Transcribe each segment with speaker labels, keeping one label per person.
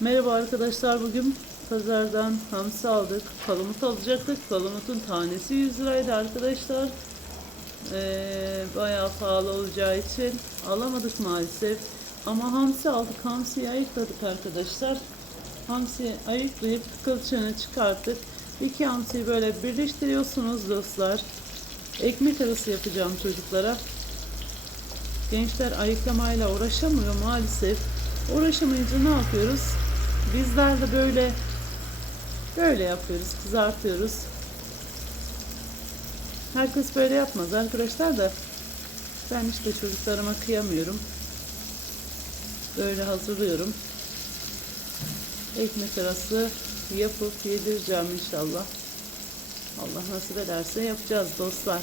Speaker 1: Merhaba arkadaşlar bugün pazardan hamsi aldık. Palamut alacaktık. Palamutun tanesi 100 liraydı arkadaşlar. Ee, bayağı pahalı olacağı için alamadık maalesef. Ama hamsi aldık. Hamsiyi ayıkladık arkadaşlar. Hamsiyi ayıklayıp kılçığını çıkarttık. İki hamsiyi böyle birleştiriyorsunuz dostlar. Ekmek arası yapacağım çocuklara. Gençler ayıklamayla uğraşamıyor maalesef. Uğraşamayınca ne yapıyoruz? Bizler de böyle böyle yapıyoruz, kızartıyoruz. Herkes böyle yapmaz arkadaşlar da ben işte çocuklarıma kıyamıyorum. Böyle hazırlıyorum. Ekmek arası yapıp yedireceğim inşallah. Allah nasip ederse yapacağız dostlar.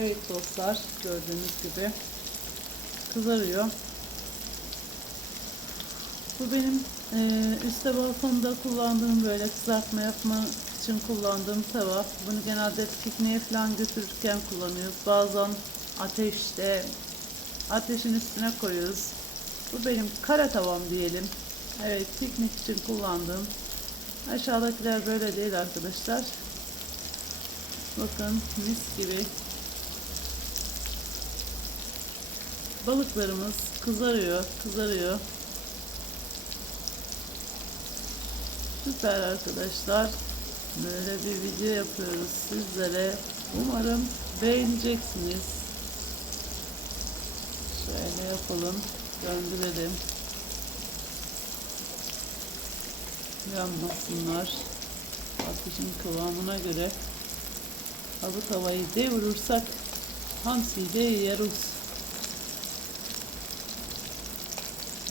Speaker 1: Evet dostlar gördüğünüz gibi kızarıyor. Bu benim e, üstte balkonda kullandığım böyle kızartma yapma için kullandığım tava. Bunu genelde pikniğe falan götürürken kullanıyoruz. Bazen ateşte ateşin üstüne koyuyoruz. Bu benim kara tavam diyelim. Evet piknik için kullandığım. Aşağıdakiler böyle değil arkadaşlar. Bakın mis gibi Balıklarımız kızarıyor, kızarıyor. Süper arkadaşlar. Böyle bir video yapıyoruz sizlere. Umarım beğeneceksiniz. Şöyle yapalım. Döndürelim. Yanmasınlar. Ateşin kıvamına göre alıp tavayı devirursak hamsiyi de yeriz.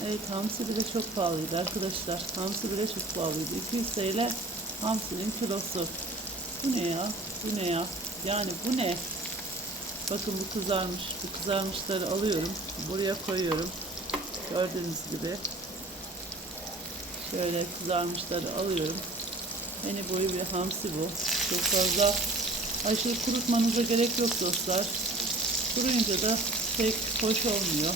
Speaker 1: Evet hamsi bile çok pahalıydı arkadaşlar. Hamsi bile çok pahalıydı. 200 TL hamsinin kilosu. Bu ne ya? Bu ne ya? Yani bu ne? Bakın bu kızarmış. Bu kızarmışları alıyorum. Buraya koyuyorum. Gördüğünüz gibi. Şöyle kızarmışları alıyorum. Eni boyu bir hamsi bu. Çok fazla aşırı kurutmanıza gerek yok dostlar. Kuruyunca da pek hoş olmuyor.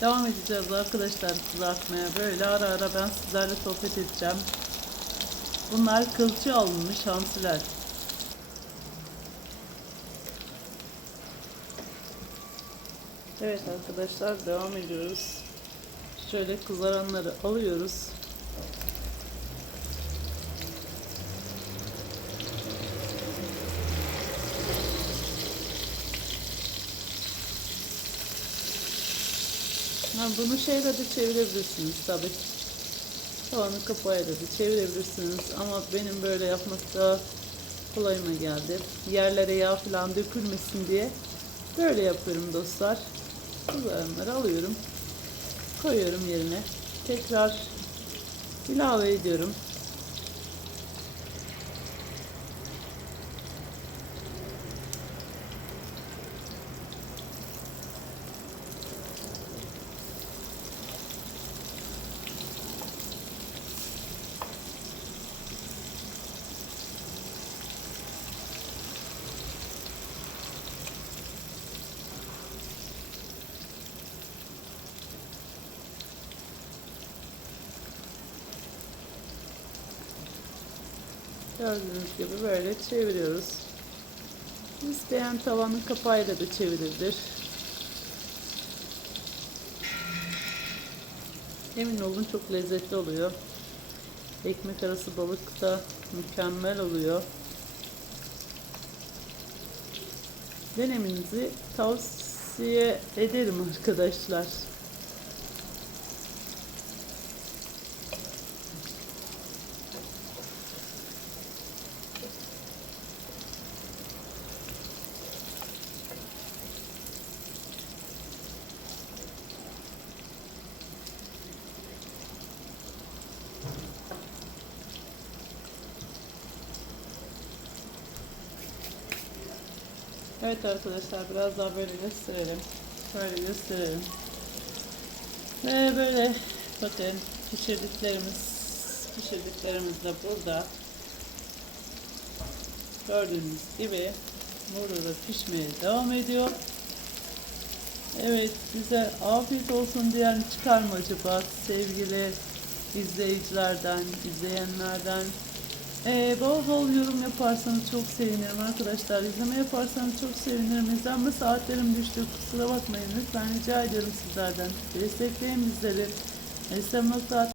Speaker 1: Devam edeceğiz arkadaşlar kızartmaya. Böyle ara ara ben sizlerle sohbet edeceğim. Bunlar kılçı alınmış hamsiler. Evet arkadaşlar devam ediyoruz. Şöyle kızaranları alıyoruz. Ha, bunu şeyle de çevirebilirsiniz tabi. Tavanın kapağıyla da çevirebilirsiniz ama benim böyle yapmak daha kolayıma geldi. Yerlere yağ falan dökülmesin diye böyle yapıyorum dostlar. Kızarımları alıyorum. Koyuyorum yerine. Tekrar ilave ediyorum. Gördüğünüz gibi böyle çeviriyoruz. İsteyen tavanın kapağıyla da çevirilir. Emin olun çok lezzetli oluyor. Ekmek arası balık da mükemmel oluyor. Denemenizi tavsiye ederim arkadaşlar. Evet arkadaşlar biraz daha böyle gösterelim. Şöyle gösterelim. Ve böyle bakın pişirdiklerimiz pişirdiklerimiz de burada. Gördüğünüz gibi burada da pişmeye devam ediyor. Evet size afiyet olsun diyen çıkar mı acaba sevgili izleyicilerden, izleyenlerden? Ee, bol bol yorum yaparsanız çok sevinirim arkadaşlar. İzleme yaparsanız çok sevinirim. İzlenme saatlerim düştü. Kusura bakmayın. Lütfen rica ediyorum sizlerden. Destekleyin bizleri. Esnaf